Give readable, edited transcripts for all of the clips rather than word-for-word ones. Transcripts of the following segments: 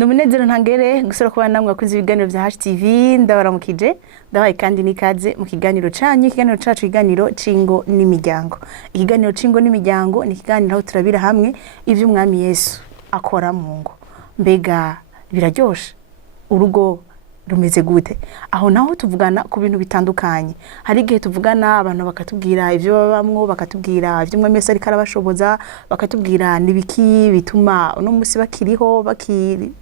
Numunezero ntangere gusura kuba namwe akunze ibiganiro vya HTV ndabaramukije ndabaye kandi nikaze mu kiganiro canyu ikiganiro cacu ikiganiro cingo n'imiryango. Ikiganiro cingo n'imiryango ni ikiganiro aho turabira hamwe ivyo umwami Yesu akora mu ngo. Mbega biraryoshe urugo rumeze gute? Aho naho tuvugana ku bintu bitandukanye. Hari igihe tuvugana abantu bakatubwira ivyo babamwo, bakatubwira ivyo umwami Yesu ariko arabashoboza, bakatubwira nibiki bituma uno musi bakiriho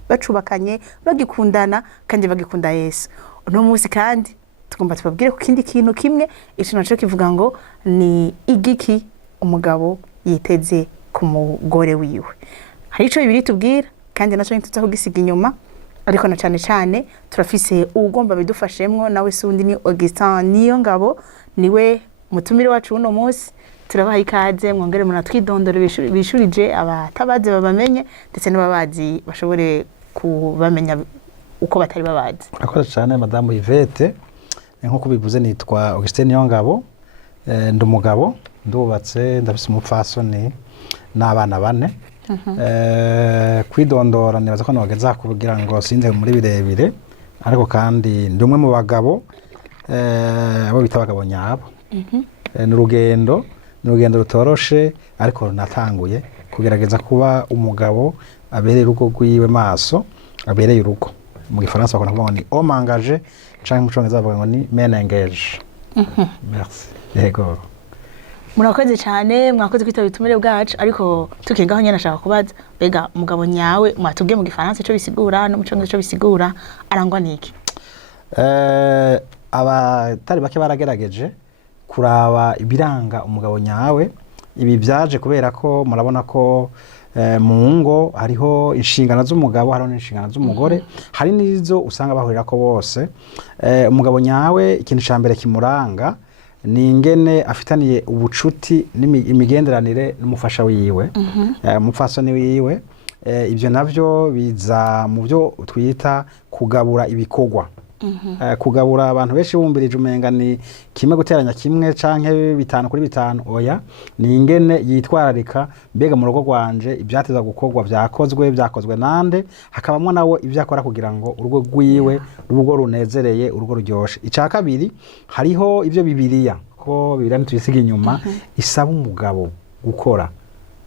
bacubakanye bagikundana kandi bagikunda Yesu. Uno musi kandi tugomba tubabwire ku kindi kintu kimwe, ico naco kivuga ngo ni igiki umugabo yiteze ku mugore wiwe. Hari ico bibiri tubwira kandi naco ntituza kugisiga inyuma. Ariko na cyane turafise ugomba bidufashemwo nawe sundi ni Augustin Niyongabo niwe mutumire wacu uno munsi. Turabaha ikaze mwongere munatwidondore bishurije abatabaze babamenye ndetse n'ababazi bashobore kubamenya uko batari babazi. Akoze cyane Madame Yvette, nkuko bivuze nitwa Augustin Niyongabo, ndi umugabo ndubatse ndafise umupfasoni n'abana bane. Kwidondora nibaza ko nogeza kugira ngo sinze muri birebire, ariko kandi ndi umwe mu bagabo abo bita abagabo nyabo. Ni urugendo rutoroshe ariko runatanguye kugerageza kuba umugabo abereye urugo rwiwe maso, abereye urugo. Mu Gifaransa bakunda kuvuga ngo ni homme engagé canke mu Congereza bavuga ngo ni men engagé. Merci. Yego. Murakoze cyane mwakoze kwitaba bitumire bwacu, ariko tukingaho nyene nashaka kubaza bega umugabo nyawe mwatubwiye mu Gifaransa ico bisigura no mu Congereza ico bisigura arangwa niki? Abatari bake baragerageje kuraba ibiranga umugabo nyawe. Ibi byaje kubera ko murabona ko mu ngo hariho inshingano z'umugabo, hariho n'inshingano z'umugore, hari nizo usanga bahurira ko bose. Umugabo nyawe ikintu cyambere kimuranga ni ingene afitaniye ubucuti n'imigenderanire n'umufasha wiwe, umupfasoni wiwe. Ibyo navyo biza mu byo twita kugabura ibikorwa. Kugabura abantu benshi bumbirije umenga ni kimwe guteranya kimwe canke bitanu kuri bitanu. Oya, ni ingene yitwararika mbega mu rugo rwanje ibyateza gukorwa byakozwe nande, hakabamwe nawe ibyo akora kugira ngo urugo rwiwe urugo runezereye, urugo ruryoshe. Ica kabiri hariho ibyo Bibiliya ko Bibiliya ntibisiga inyuma isaba umugabo gukora.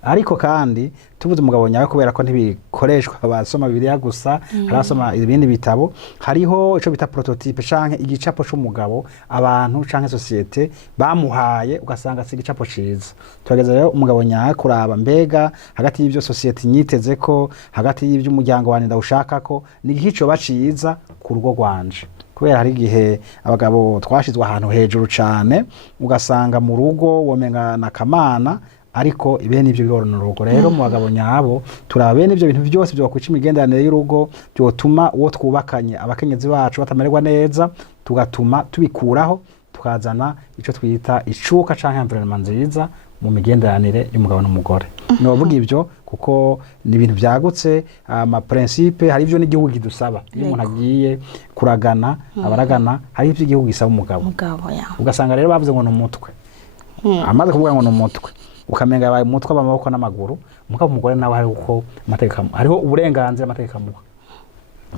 Ariko kandi tuvuze umugabo nyawe kubera ko ntibikoreshwa abasoma Bibiliya gusa, harasoma ibindi bitabo. Hariho ico bita prototype canke igicapo c'umugabo abantu canke societe bamuhaye, ugasanga si igicapo ciza. Turageza rero umugabo nyawe kuraba mbega hagati y'ivyo societe nyiteze ko, hagati y'ivyo umuryango wanje ndawushaka ko, ni igico baciza ku rugo rwanje. Kubera hari igihe abagabo twashizwe ahantu hejuru cane, ugasanga mu rugo womenga na kamana, ariko ibene ivyo birorona urugo. Rero mu bagabo nyabo turaba bene ivyo bintu byose byo kwica imigenderanire y'urugo byotuma uwo twubakanye abakenyezi bacu batamererwa neza, tugatuma tubikuraho tukazana ico twita icuka canke environment nziza mu migenderanire y'umugabo n'umugore. Novuga ivyo kuko ni ibintu byagutse, ama principe hari ivyo n'igihugu kidusaba. Iyo umuntu agiye kuragana abaragana hari ivyo igihugu gisaba umugabo. Ugasanga rero bavuze ngo no mutwe, amaze kuvuga ngo no mutwe ukamenga yabaye umutwe b'amaboko n'amaguru. Umugabo umugore nawe hari uko amategeko, hariho uburenganzira amategeko amuha.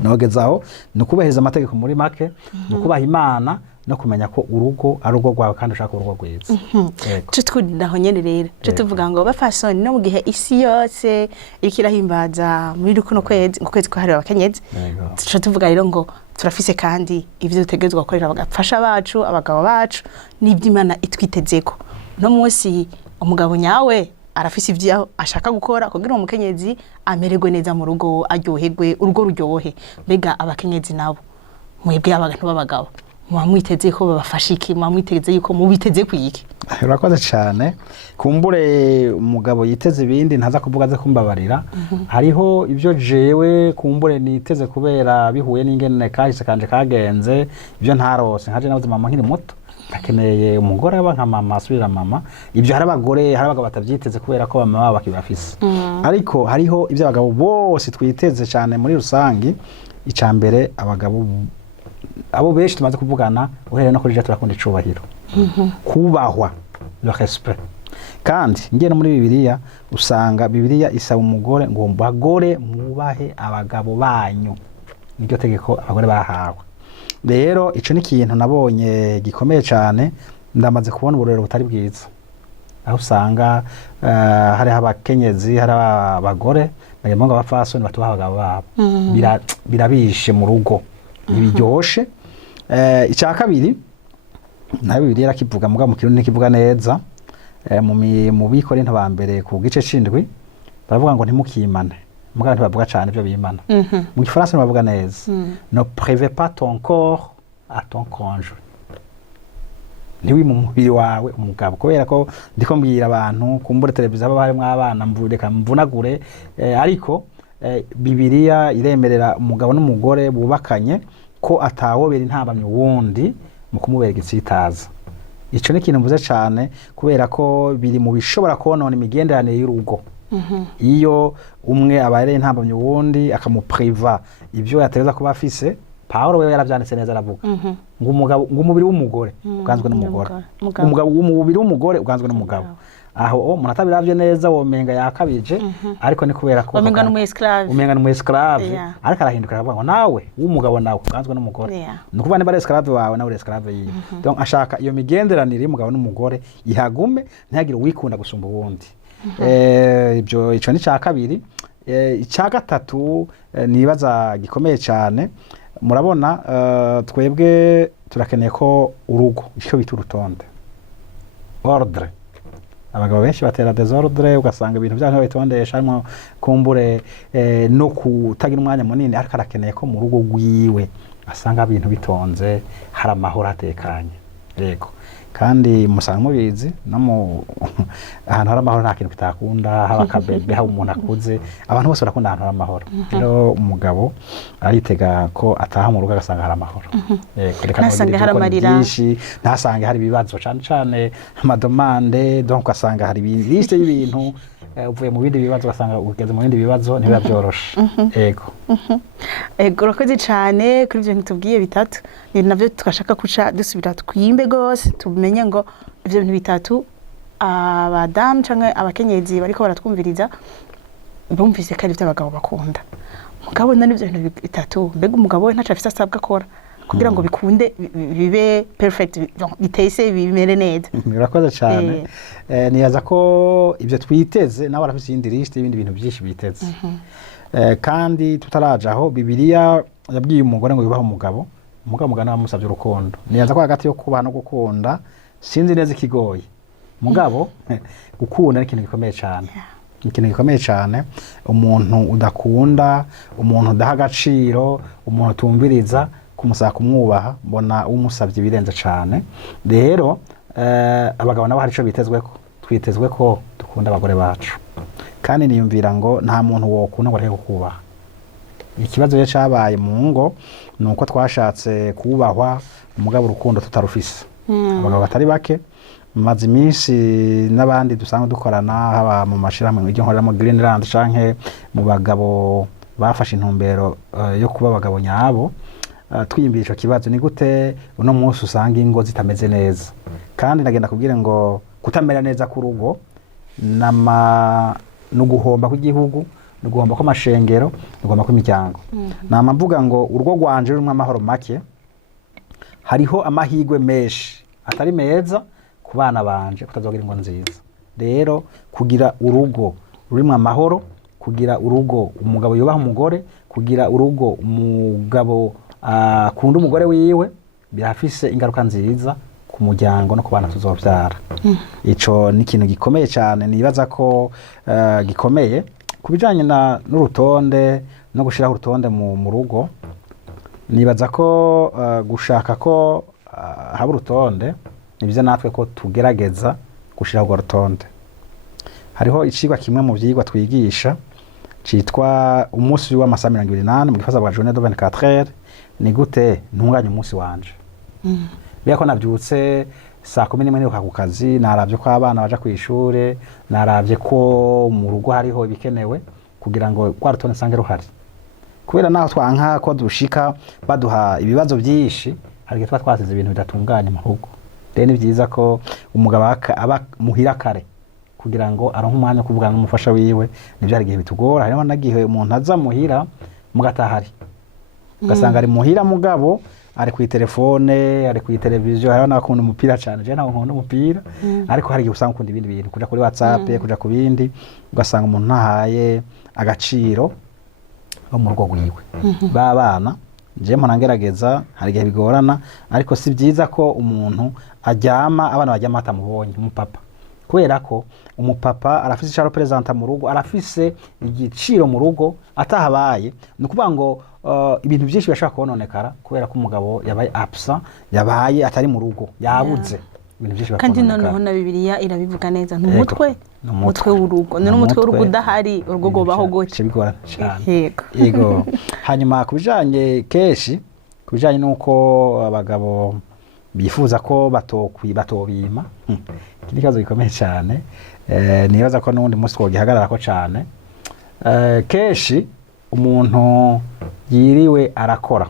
Nogezaho no kubahiriza amategeko muri make, no kubaha Imana, no kumenya ko urugo ari urugo rwawe kandi ushaka urugo rwiza. Cyo twindaho nyene rero cyo tuvuga ngo bafasoni no mu gihe isi yose ikirahimbaza muri rukuno kwezi ngo kwezi kwahariwe abakenyezi. Cyo tuvuga rero ngo turafise kandi ivyo dutegezwa gukorera abagafasha bacu, abagabo bacu n'ibyo Imana itwitezeko. No munsi umugabo nyawe arafise ivyo ashaka gukora kugira umukenyezi amererwe neza mu rugo, aryoherwe, urugo ruryohe. Mbega abakenyezi nabo mwebwe abantu b'abagabo mwamwiteze ko babafasha iki? Mwamwiteze yuko mubiteze kwiki? Urakoze cyane. Kumbure umugabo yiteze ibindi ntaza kuvuga ze kumbabarira. Hariho ivyo jewe kumbure niteze kubera bihuye n'ingene kahise kanje kagenze, ivyo ntarose. Nkaje nabuze mama nkiri muto, akeneye umugore aba nka mama asubira mama. Ibyo hari abagore, hari abagabo batavyiteze kubera ko mama babo bakibafise. Ariko hariho ivyo abagabo bose twiteze cyane muri rusangi. Icambere abagabo abo benshi tumaze kuvugana uhereye no kuri je turakunda icubahiro, kubahwa, le respect. kandi ngiye no muri bibiliya usanga bibiliya isaba umugore ngo bagore mwubahe abagabo banyu, niryo tegeko abagore bahawe. Rero ico ni ikintu nabonye gikomeye cyane, ndamaze kubona uburero butari bwiza, aho usanga hariho abakenyezi, hari abagore bagomba ngo abapfasoni batubaha abagabo babo, birabishe mu rugo, ntibiryoshe. Icya kabiri nayo bibiliya irakivuga mugabo mu kirundi ntikivuga neza. Mu Bikorinto ba mbere ku gice c'indwi baravuga ngo ntimukimane, mugabo ntibavuga cyane ibyo bimana. Mu gifaransa bavuga neza, ne privez pas ton corps à ton conjoint, ntiwi mu mubiri wawe umugabo. Kubera ko ndiko mbwira abantu kumbure televiziyo baba harimo abana, reka mvunagure, ariko bibiliya iremerera umugabo n'umugore bubakanye ko atawobera intambamye wundi mu kumubera igitsitaza. Ico ni ikintu mvuze cyane, kubera ko biri mu bishobora konona imigenderanire y'urugo. Iyo umwe abaye intambamye wundi akamupriva ibyo yategeza kuba afise. Paulo we yaravyanditse neza, aravuga ngo umugabo, ngo umubiri w'umugore uganzwe n'umugore, umugabo w'umubiri w'umugore uganzwe n'umugabo. Aho umuntu atabiravye neza womenga yakabije, ariko ni kubera ko umenga n'umu esclave, ariko arahinduka aravuga ngo nawe w'umugabo nawe uganzwe n'umugore. Ni ukuvuga niba ari esclave wawe nawe uri esclave yiwe. Donc ashaka iyo migenderanire y'umugabo n'umugore ihagume, ntihagire uwikunda gusumba uwundi. Ico ni ca kabiri. Icya gatatu nibaza gikomeye cyane, murabona twebwe turakeneye ko urugo icyo bita urutonde, ordre. Abagabo benshi batera desordre, ugasanga ibintu byabo bitondesha, harimo kumbure no kutagira umwanya munini, ariko arakeneye ko mu rugo rwiwe asanga ibintu bitonze, hari amahoro atekanye. Yego, kandi musanga mubizi no mu ahantu hari amahoro nta kintu kitakunda, haba akabebe, haba umuntu akuze, abantu bose barakunda ahantu hari amahoro. Rero umugabo aritega ko ataha mu rugo agasanga hari amahoro. Ntasange hari amarira, ntasange hari ibibazo cyane cyane amadomande, donc asanga hari liste y'ibintu, uvuye mu bindi bibazo ugasanga ugeze mu bindi bibazo, ntibiba byoroshe. Ego urakoze cyane kuri ibyo tubwiye bitatu. Ni navyo twashaka kuca dusubira twimbe gose, tumenye ngo ivyo bintu bitatu abadamu canke abakenyezi bariko baratwumviriza bumvise ko ari byo abagabo bakunda. Mugabo nani ivyo bintu bitatu, mbega umugabo we ntaca afise asabwa akora kugira ngo bikunde bibe perfect, bitese bimere neza. Urakoze cyane. Niyaza ko ibyo twiteze nawe arafise iyindi liste y'ibindi bintu byinshi biteze. Kandi tutaraja aho bibiliya yabwiye umugore ngo yubahe umugabo, umugabo bamusabye urukundo. Niyaza ko hagati yo kubaha no gukunda sinzi neza ikigoye, mugabo gukunda ni ikintu gikomeye cyane. Ikintu gikomeye cyane, umuntu udakunda, umuntu udaha agaciro, umuntu utumviriza, kumusaba kumwubaha, mbona umusabye birenze cyane. Rero abagabo nabo hari ico bitezweko, twitezwe ko dukunda abagore bacu, kandi niyumvira ngo nta muntu wokunda ngo areke kukubaha. Ikibazo rero cyabaye mu ngo nuko twashatse kubahwa, umugabo urukundo tutarufise. Abagabo batari bake maze iminsi n'abandi dusanga dukorana, haba mu mashirahamwe y'iryo nkoreramo Greenland canke mu bagabo bafashe intumbero yo kuba abagabo nyabo, twiyimbira ico kibazo, ni gute uno munsi usanga ingo zitameze neza. Kandi nagenda kubwira ngo kutamera neza k'urugo n'uguhomba kw'igihugu, n'uguhomba kw'amashengero, n'uguhomba kw'imiryango. Nama mvuga ngo urugo rwanje rurimo amahoro make, hariho amahigwe menshi atari meza ku bana banje kutazogira ingo nziza. Rero kugira urugo rurimo amahoro, kugira urugo umugabo yubaha umugore, kugira urugo umugabo akunda umugore wiwe, birafise ingaruka nziza ku muryango no ku bana tuzovyara. Ico ni ikintu gikomeye cyane, nibaza ko gikomeye kubijanye n'urutonde no gushiraho urutonde mu rugo. Nibaza ko gushaka ko haba urutonde nibyo natwe ko tugerageza gushiraho urwo rutonde. Hariho icigwa kimwe mu vyigwa twigisha citwa umunsi w'amasaha 28 mu gifaransa bwa journée de 24 heures. Ni gute ntunganya umunsi wanje? Biya ko navyutse saa 11 niruka ku kazi, naravye ko abana baja ku ishure, naravye ko mu rugo hariho ibikenewe kugira ngo kwa rutonde sange ruhari. Kubera naho twanka ko dushika baduha ibibazo byinshi, hari twasize ibintu bidatunganya mu rugo. Rero ni byiza ko umugabo aba muhira kare kugira ngo aronke umwanya wo kuvugana n'umufasha wiwe nivyo hari igihe bitugora hariho nagihe umuntu aza muhira mugatahari ugasanga ari muhira mugabo ari ku telefone ari ku televiziyo hariho n'abakunda umupira cyane je ntaho nkunda umupira ariko hari igihe usanga ukunda ibindi bintu kuja kuri WhatsApp kuja ku bindi ugasanga umuntu ntahaye agaciro bo mu rugo rwiwe babana je mpora ngerageza hari igihe bigorana ariko si byiza ko umuntu ajyama abana bajyama atamubonye umupapa kubera ko umupapa arafise icaro presenta mu rugo arafise igiciro mu rugo atahabaye ni kuvuga ngo ibintu byinshi bashaka kononekara kubera ko umugabo yabaye absent yabaye atari mu rugo yabuze ibintu byinshi kandi noneho na Bibiliya irabivuga neza n'umutwe w'urugo n'umutwe w'urugo udahari urugo gobaho goce bigorana cyane yego hanyuma kubijanye keshi kubijanye nuko abagabo bifuza ko batobima ikindi kibazo gikomeye cyane nibaza ko n'undi munsi twogihagarara ko cyane keshi umuntu yiriwe arakora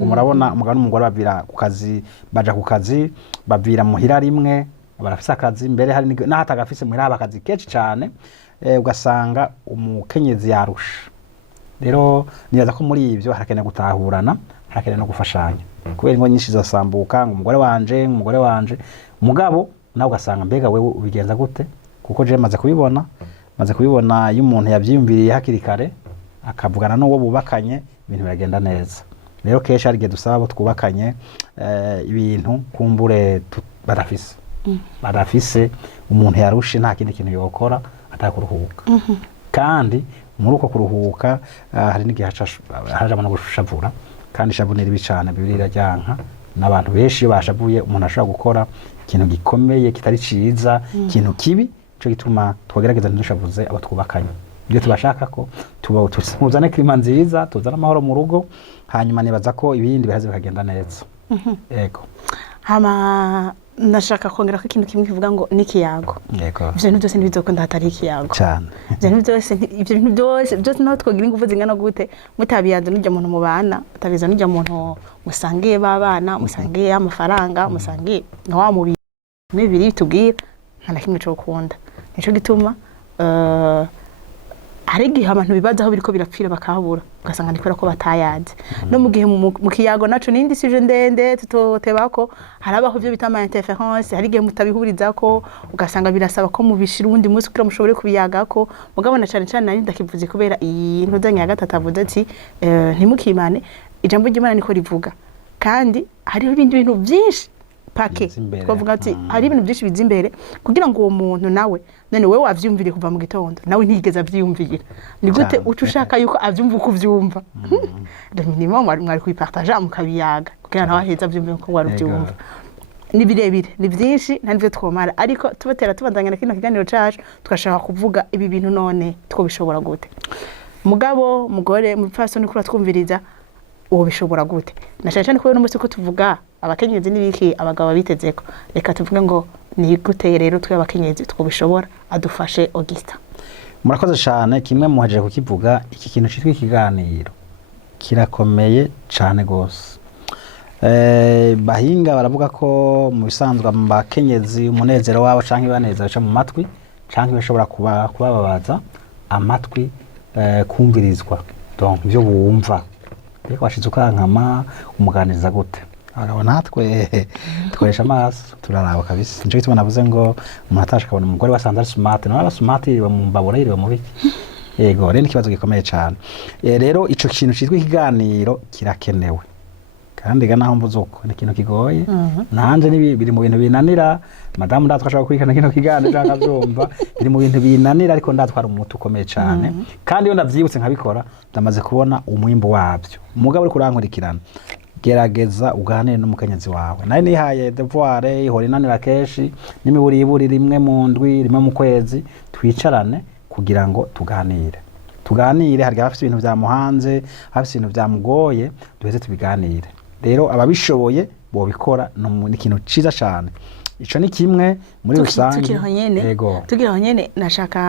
murabona umugabo n'umugore bavira ku kazi baja ku kazi bavira muhira rimwe barafise akazi mbere hari n'ahatagafise muhira abakazi kenshi cyane ugasanga umukenyezi yarusha rero nibaza ko muri ivyo harakeneye gutahurana harakeneye no gufashanya kubera ingo nyinshi zasambuka ngo umugore wanje mugabo nawe ugasanga mbega wewe ubigenza gute kuko je maze kubibona iyo umuntu yavyiyumviriye hakiri kare akavugana n'uwo bubakanye ibintu biragenda neza rero kenshi hari igihe dusaba abo twubakanye ibintu kumbure barafise umuntu yarushe nta kindi kintu yokora atakuruhuka kandi muri uko kuruhuka hari n'igihe hajamo no gushavura kandi ishavu ni ribi cyane Bibiliya irajyanka n'abantu benshi iyo bashavuye umuntu ashobora gukora ikintu gikomeye kitari ciza ikintu kibi cyo gituma twagerageza ntidushavuze abo twubakanye ibyo tubashaka ko tuzane klima nziza tuzane amahoro mu rugo hanyuma nibaza ko ibindi bihaze bikagenda neza yego hama nashaka kongera ko ikintu kimwe kivuga ngo nikiyago yego ivyo bintu byose ntibizokunda hatari ikiyago cyane ivyo bintu byose naho twogira ingufu zingana gute mutabiyanze n'ujya muntu mubana utabiza n'ujya muntu musangiye babana musangiye amafaranga musangiye na wa mubiri bibiri bitubwira nta na kimwe cyo gukunda nico gituma hari igihe abantu bibaza aho biriko birapfira bakahabura ugasanga ni kubera ko batayazi no mu gihe mu kiyago naco nindi sije ndende tutotebako harabaho ivyo bita ama interference hari igihe mutabihuriza ko ugasanga birasaba ko mubishira ubundi munsi kugira mushobore kubiyagako mugabo na cyane cyane nari ndakivuze kubera iyi ntuzanya ya gatatu avuze ati ntimukimane ijambo ry'Imana niko rivuga kandi hariho ibindi bintu byinshi pake twavuga ati hari ibintu byinshi biza imbere kugira ngo uwo muntu nawe none wewe wavyumvire kuva mu gitondo nawe ntigeze avyumvira ni gute uca ushaka yuko avyumva uko uvyumva minimum mwari kubipartager mukabiyaga kugira nawe aheza avyumve uko wari uvyumva ni birebire ni byinshi ntanivyo twomara ariko tubatera tubandanya na kino kiganiro cacu twashaka kuvuga ibi bintu none twobishobora gute mugabo mugore mupfaso ni kuri twumviriza uwo bishobora gute nashaka ko n'umunsi ko tuvuga abakenyezi n'ibiki abagabo bitezeko reka tuvuge ngo ni gute rero twe abakenyezi twobishobora adufashe Augustin murakoze cyane kimwe muhaje kukivuga iki kintu cyitwa ikiganiro kirakomeye cyane gose bahinga baravuga ko mu bisanzwe mu bakenyezi umunezero wabo canke banezero mu matwi canke bishobora kubababaza amatwi kumvirizwa donc ivyo bumva reko washize ukankama umuganiriza gute abagabo natwe dukoresha amaso turaraba kabisa nico gituma navuze ngo umuntu atashaka kubona umugore wasanze ari smart no aba smart iriwe mu mbabura iriwe mu biki yego rero ikibazo gikomeye cyane rero ico kintu cyitwa ikiganiro kirakenewe kandi naho mvuze uko ni ikintu kigoye nanje biri mu bintu binanira madamu ndatwashaka kurikana kino kiganiro cyangwa byumva biri mu bintu binanira ariko ndatwara umuti ukomeye cyane kandi iyo ndavyibutse nkabikora ndamaze kubona umwimbo wabyo umugabo uri kurankurikirana gerageza uganire n'umukenyezi wawe naye nihaye devoir ihora inanira keshi n'imiburiburi rimwe mu ndwi rimwe mu kwezi twicarane kugira ngo tuganire hari abafite ibintu byamuhanze abafite ibintu byamugoye duheze tubiganire rero ababishoboye bo bikora ni ikintu ciza cyane ico ni kimwe muri rusange tugira nyene nashaka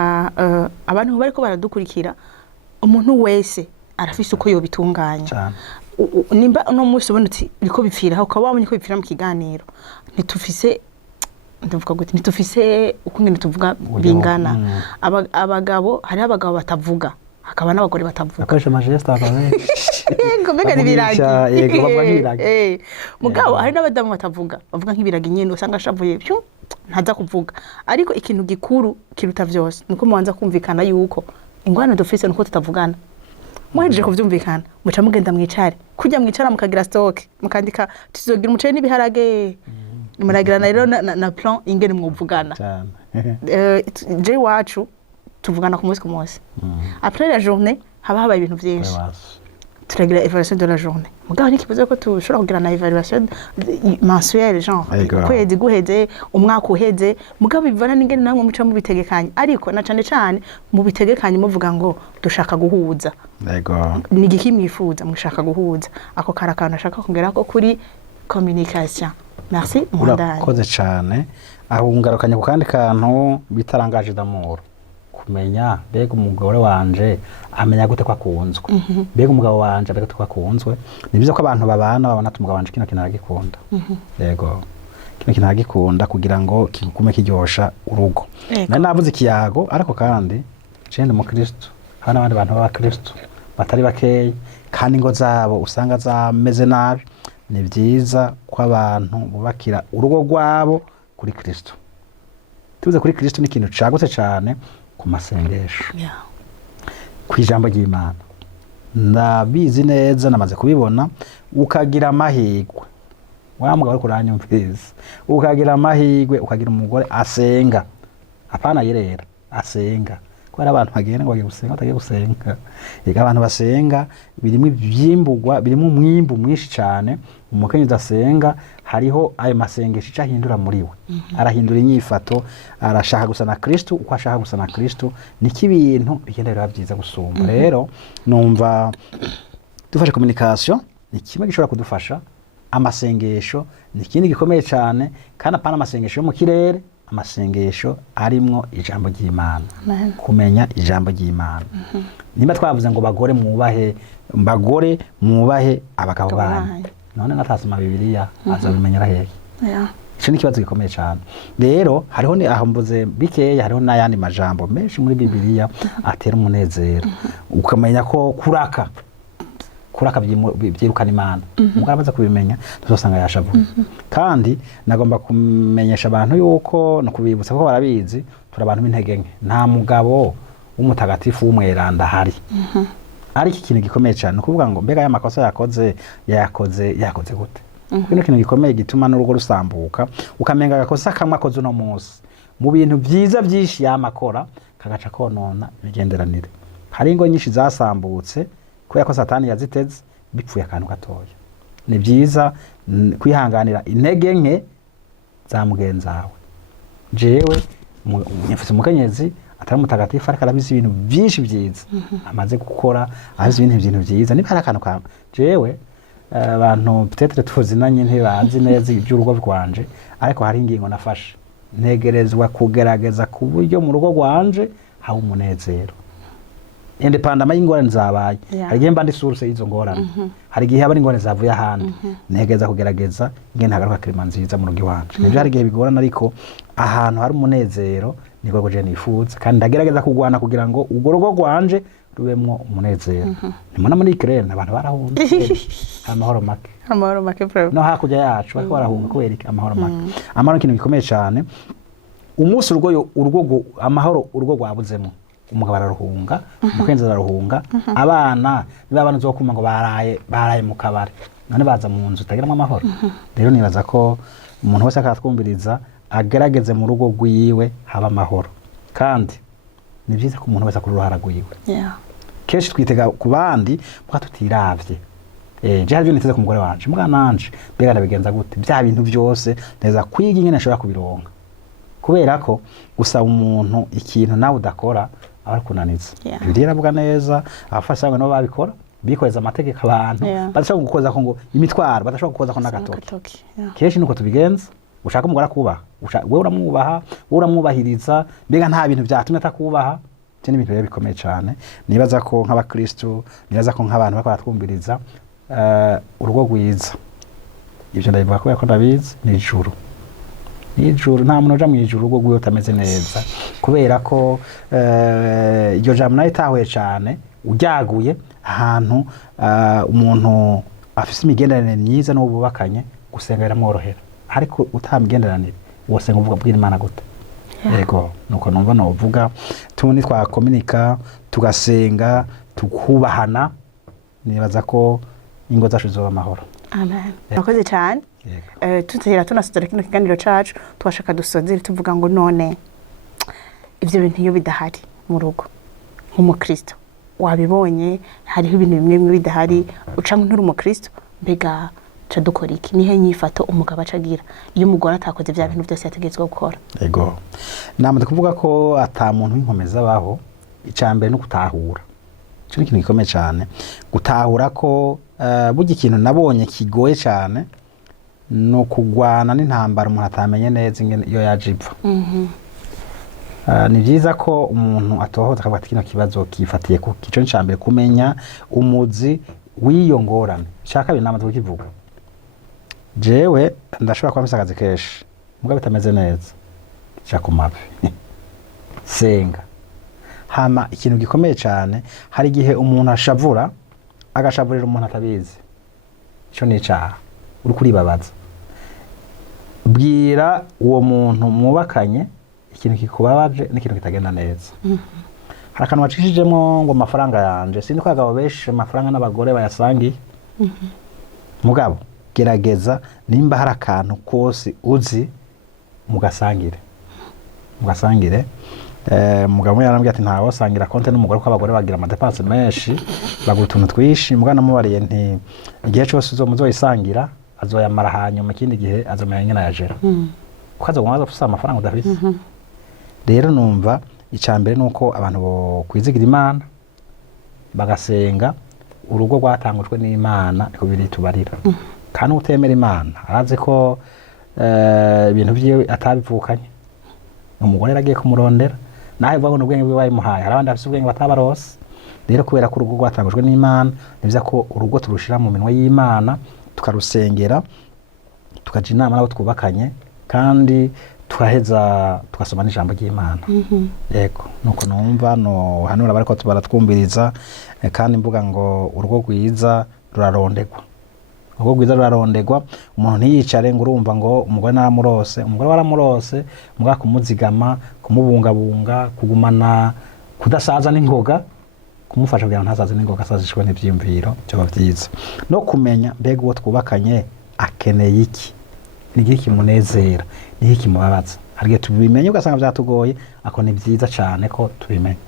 abantu bariko baradukurikira umuntu wese arafise uko yo bitunganya nimba no musi ubona uti biko bipfira ukaba wabonye ko bipfira mu kiganiro ntitufise ndavuga gute ntitufise ukungene tuvuga bingana abagabo hari abagabo batavuga hakaba n'abagore batavuga akoresha majeste ababe yego mbega n'ibiragi yego bavuga nk'ibiragi mugabo hari n'abadamu batavuga bavuga nk'ibiragi nyine usanga ashavuye byo ntaza kuvuga ariko ikintu gikuru kiruta vyose nuko mubanza kumvikana yuko ingwana dufise nuko tutavugana muhejeje kuvyumvikana muca mugenda mwicare kujya mwicara mukagira stock mukandika tuzogira umuceri n'ibiharage muragirana rero na plan ingene mwuvugana je wacu tuvugana ku munsi après la journée haba habaye ibintu byinshi turagira évaluation de la journée mugabo n'ikibazo ko tushobora kugira na évaluation mensuelle genre kwezi guheze umwaka uheze mugabo bivana n'ingene namwe muca mu bitegekanye ariko na cane cane mu bitegekanye muvuga ngo dushaka guhuza yego ni giki mwifuza mushaka guhuza ako karakana nashaka kongera ko kuri communication merci mwandanye urakoze cane aho ngarukanye ku kandi kantu bitarangaje d'amour kumenya bega umugore wanje amenya gute ko akunzwe bega umugabo wanje bega ko akunzwe nibyo ko abantu babana babona umugabo wanje kino kintu aragikunda yego kino kintu aragikunda kugira ngo kigume kiryosha urugo nari navuze ikiyago ariko kandi cende mu Kristo hari n'abandi bantu baba Kristo batari bakeyi kandi ngo zabo usanga zameze nabi ni byiza ko abantu bubakira urugo rwabo kuri Kristo tuze kuri Kristo ni ikintu cagutse cyane ku masengesho ku ijambo ry'Imana ndabizi neza namaze kubibona ukagira amahirwe wa mugabo ari kuranyumviriza ukagira amahirwe ukagira umugore asenga apana yerera asenga ko ari abantu bagenda ngo bagiye gusenga batagiye gusenga ega abantu basenga birimo ibyimburwa birimo umwimbu mwinshi cyane umukenyezi asenga hariho ayo masengesho icahindura muri we arahindura inyifato arashaka gusa na Kristo uko ashaka gusa na Kristo niki ibintu bigenda biba byiza gusumba rero numva dufashe communication ni kimwe gishobora kudufasha amasengesho ni ikindi gikomeye cyane kandi apana amasengesho yo mu kirere amasengesho arimwo ijambo ry'Imana kumenya ijambo ry'Imana nimba twavuze ngo bagore mwubahe abagabo banyu none natasoma Bibiliya azabimenyera hehe ico ni kibazo gikomeye cyane rero hariho ni aho mvuze bikeya hariho n'ayandi majambo menshi muri Bibiliya atera umunezero ukamenya ko kuraka byirukana Imana umugabo amaze kubimenya tuzosanga yashavuye kandi nagomba kumenyesha abantu yuko no kubibutsa ko barabizi turi abantu b'intege nke nta mugabo w'umutagatifu w'umweranda hari ari iki kintu gikomeye cyane kuvuga ngo mbega ya makosa yakoze gute kino kintu gikomeye gituma n'urugo rusambuka ukamenga agakosa kamwe akoze uno munsi mu bintu byiza byinshi yamakora kagaca konona imigenderanire hari ingo nyinshi zasambutse kubera ko Satani yaziteze bipfuye akantu gatoya ni byiza kwihanganira intege nke za mugenzawe jewe nyafise umukenyezi atari mutagatifu ariko arabizi ibintu byinshi byiza amaze gukora azi ibintu byiza niba hari akantu ka jewe abantu peut-être tuzinanye ntibazi neza iby'urugo rwanje ariko hari ingingo nafashe ntegerezwa kugerageza ku buryo mu rugo rwanje haba umunezero independama y'ingorane zabaye hari igihe mba ndi source y'izo ngorane hari igihe aba ari ingorane zavuye ahandi ntegereza kugerageza ingene hagaruka klima nziza mu rugo iwanje nibyo hari igihe bigorana ariko ahantu hari umunezero niko goje nifuza kandi ndagerageza kugwana kugira ngo urwo rugo rwanje rubemwo umunezero nimona muri Ukraine abantu barahunze amahoro make no hakurya yacu bariko barahunga kubera amahoro make amahoro ikintu gikomeye cyane umunsi urugo amahoro urugo rwabuzemo umugabo araruhunga umukenzi araruhunga abana niba abana uzokuma ngo baraye mu kabare none baza mu nzu utagiramwe amahoro rero nibaza ko umuntu wese akatwumviriza agerageze mu rugo rwiwe haba amahoro kandi ni byiza ko umuntu wese akora uruhara rwiwe kenshi twitega ku bandi muka tutiravye je hari niteze ku mugore wanje muga nanje mbega ndabigenza gute bya bintu byose neza kwiga ingene nshobora kubironka kubera ko gusaba umuntu ikintu nawe udakora abari kunaniza Bibiliya iravuga neza abafasha bamwe nabo babikora bikoreza amategeko abantu badashobora gukoza ko ngo imitwaro badashobora gukoza ko n'agatoki kenshi nuko tubigenza ushaka umugore akubaha wewe uramwubaha uramwubahiriza mbega nta bintu byatumye atakubaha cyo n'ibintu biba bikomeye cyane nibaza ko nk'abakristo nibaza ko nk'abantu bakora twumviriza urugo rwiza ibyo ndabivuga kubera ko ndabizi ni ijuru ijuru nta muntu uja mu ijuru ubwo gwiwe utameze neza kubera ko iryo jambo nayo itahuye cyane ujyaguye ahantu umuntu afise imigenderanire myiza n'uwo bubakanye gusenga biramworohera ariko utamigenderanire wosenga uvuga bwira Imana gute yego nuko numva novuga tuni twakomunika tugasenga tukubahana nibaza ko ingo zacu zoba amahoro. Amen. Nakoze cyane tutera tunasozera kino kiganiro cacu twashaka dusozere tuvuga ngo none ivyo bintu iyo bidahari mu rugo nk'umukristo wabibonye hariho ibintu bimwe bidahari uca nk'uri umukristo mbega ca dukora iki nihe nyifato umugabo acagira iyo umugore atakoze vya bintu byose yategetswe gukora. Yego namwe kuvuga ko ata muntu w'inkomeza baho icambere no gutahura cyo ikintu gikomeye cyane gutahura ko burya ikintu nabonye kigoye cyane no kugwana n'intambara umuntu atamenye neza iyo yajipfa. Ni byiza ko umuntu atohoza akavuga ati kino kibazo kifatiye ku kico cyambere kumenya umuzi w'iyo ngorane shaka binama tukivuga jewe ndashobora kuba misagaze keshi mugabo bitameze neza cya kumavi senga hama ikintu gikomeye cyane hari gihe umuntu ashavura agashavurira umuntu atabizi cyo ni cyaha uri kuribabaza bwira uwo muntu mwubakanye ikintu kikubabaje n'ikintu kitagenda neza. Hari akantu wacishijemo ngo amafaranga yanje sindi ko abagabo benshi amafaranga n'abagore bayasangiye mugabo gerageza nimba hari akantu kose uzi mugasangire mugabo yarambye ati ntawo sangira konte n'umugore ko abagore bagira amadepense menshi bagura utuntu twishi mugana mubariye nti igihe cyose uzomuzoyisangira azoyamara hanyuma ikindi gihe azomenya nyina yajera ukaza gwaza fusa amafaranga udafise. Rero numva icambere nuko abantu bo kwizigira Imana bagasenga urugo rwatangujwe n'Imana ko biri tubarira kandi utemera Imana arazi ko ibintu byiwe atabivukanye umugore aragiye kumurondera nahe vuga ngo ubwenge bwiwe bayimuhaye hari abandi bafite ubwenge batabarose. Rero kubera ko urugo rwatangujwe n'Imana nivya ko urugo turushira mu minwe y'Imana tukarusengera tukaja inama nabo twubakanye kandi tukaheza tugasoma n'ijambo ry'Imana. Yego nuko numva no hanura bariko baratwumviriza kandi mvuga ngo urugo rwiza rurarondegwa umuntu ntiyicare ngo urumva ngo umugore naramurose umugore waramurose muga kumuzigama kumubungabunga kugumana kudasaza n'ingoga kumufasha kugira ntasaze n'ingoga asazishwe n'ivyimviro cyo bavyiza no kumenya mbega uwo twubakanye akeneye iki nigi kimunezera nigi kimubabaza harige tubimenye ugasanga byatugoye ako ni byiza cyane ko tubimenye.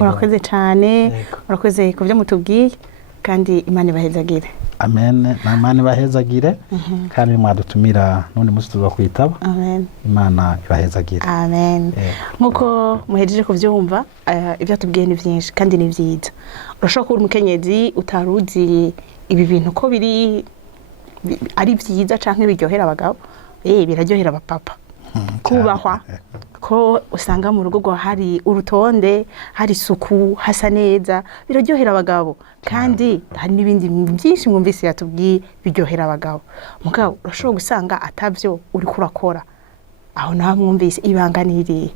Urakoze cyane urakoze ku byo mutubwiye kandi Imana ibahezagire. Amen. Imana ibahezagire kandi mwadutumira none musi tuzokwitaba. Amen. Imana ibahezagire. Amen. Nkuko muhejeje kuvyumva ibyo tubwiye ni byinshi kandi ni byiza. Urashobora kuba umukenyezi utaruzi ibi bintu ko biri ari byiza canke biryohera abagabo biraryohera abapapa kubahwa ko usanga mu rugo hari urutonde hari isuku hasa neza biraryohera abagabo kandi hari n'ibindi byinshi mwumvise yatubwiye biryohera abagabo mugabo urashobora gusanga atavyo uri kurakora aho naho mwumvise ibanganiriye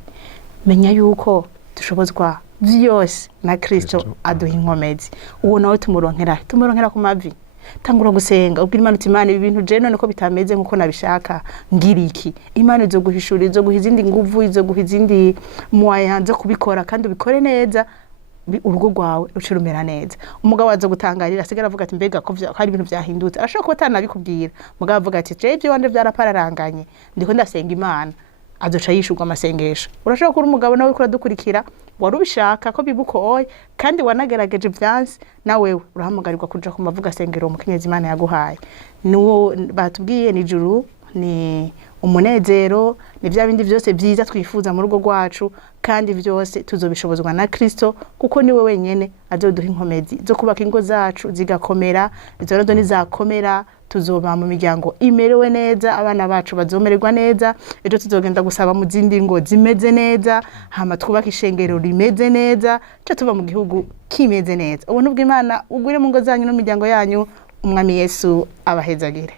menya yuko dushobozwa byose na Kristo aduha inkomezi uwo nawe tumuronkera ku mavi tangura gusenga ubwira Imana uti Imana ibi bintu je none ko bitameze nkuko nabishaka ngira iki Imana izo guhishura izo guha izindi nguvu izo guha izindi muwayanze kubikora kandi ubikore neza urugo rwawe rucirumera neza. Umugabo wazo gutangarira asigara avuga ati mbega ko hari ibintu byahindutse ashobora kuba atanabikubwira mugabo avuga ati je ibyo wande byarapararanganye ndiko ndasenga Imana azoca yishurwa amasengesho. Urashobora kuba umugabo nawe kura dukurikira wari ubishaka ko bibukoye kandi wanagerageje byanse nawe urahamagarirwa kuja ku mavuga sengero umukenyezi Imana yaguhaye nuwo batubwiye ni juru ni umunezero ni bya bindi byose byiza twifuza mu rugo rwacu kandi byose tuzobishobozwa na Kristo kuko niwe wenyene azoduha inkomezi zo kubaka ingo zacu zigakomera izo rero nizakomera tuzoba mu miryango imerewe neza abana bacu bazomererwa neza ejo tuzogenda gusaba mu zindi ngo zimeze neza hama twubaka ishengero rimeze neza cyo tuba mu gihugu kimeze neza ubuntu bw'Imana ugwire mu ngo zanyu no miryango yanyu umwami Yesu abahezagire.